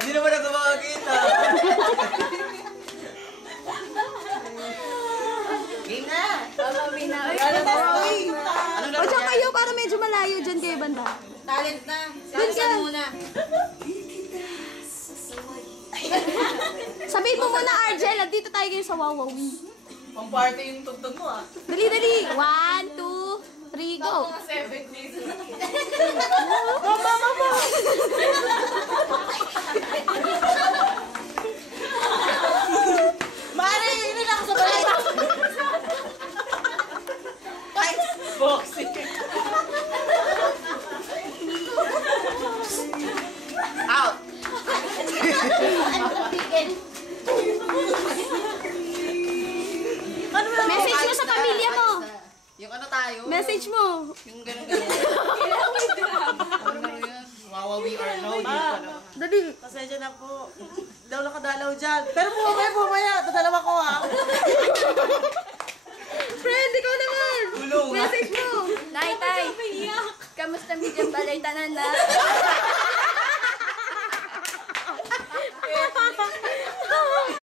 Hindi naman ako makakita. Game na! Babawi na. O dyan kayo, para medyo malayo dyan kayo banda. Talent na. Dun ka. Muna. Sabihin mo muna, Argel, dito tayo ngayon sa Wawawi. Pang-party yung tugtog mo ah. Dali, dali. 1, 2, 3, go. Mga 70s. Mama, mama. Mare, hindi lang ako sa balay. Boxing! Out! Message mo sa pamilya mo. Yung ano tayo? Message mo. Yung gano'n-gano'n. Ano yun? Wawawi or no? Yun pa naman. Dali. Pasensya na po. Daw nakadalaw dyan. Pero bumaya. Dadalawa ko ha. Friend, ikaw naman. Tulong ah. Message mo. Nay, tay. Kamusta medyo balay tanan na?